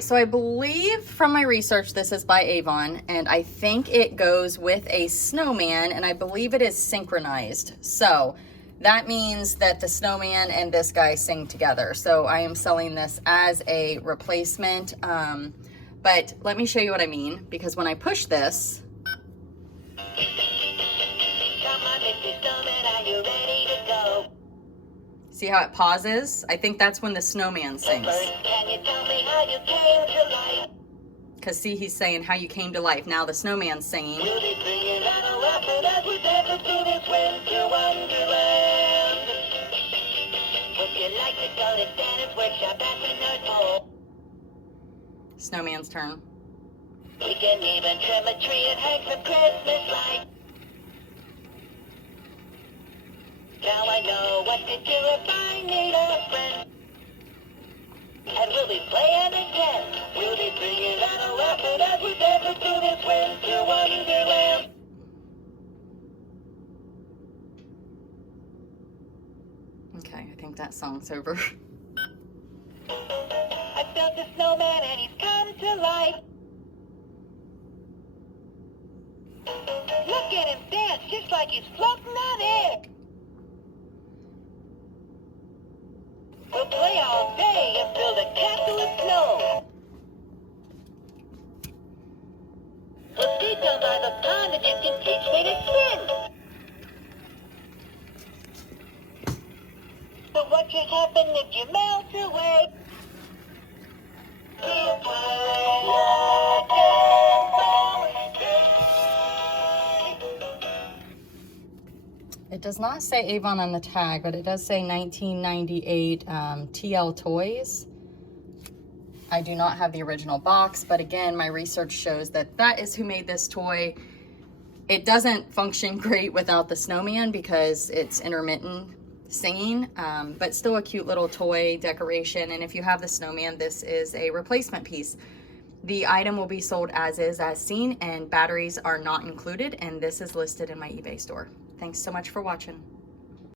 So I believe from my research, this is by Avon, and I think it goes with a snowman, and I believe it is synchronized. So that means that the snowman and this guy sing together. So I am selling this as a replacement. But let me show you what I mean, because when I push this, see how it pauses? I think that's when the snowman sings. Because see, he's saying how you came to life. Now the snowman's singing. Snowman's turn. We can even trim a tree and hang some Christmas lights. Now I know what to do if I need a friend. And we'll be playing again. We'll be singing and laughing as we dance through this winter wonderland. Okay, I think that song's over. I built a snowman and he's come to life. Look at him dance just like he's floating on air. We'll play all day and build a castle of snow. We'll stay down by the pond and you can teach me to swim. But what can happen if you melt away? It does not say Avon on the tag, but it does say 1998 TL Toys. I do not have the original box, but again, my research shows that that is who made this toy. It doesn't function great without the snowman because it's intermittent singing, but still a cute little toy decoration. And if you have the snowman, this is a replacement piece. The item will be sold as is, as seen, and batteries are not included, and this is listed in my eBay store. Thanks so much for watching.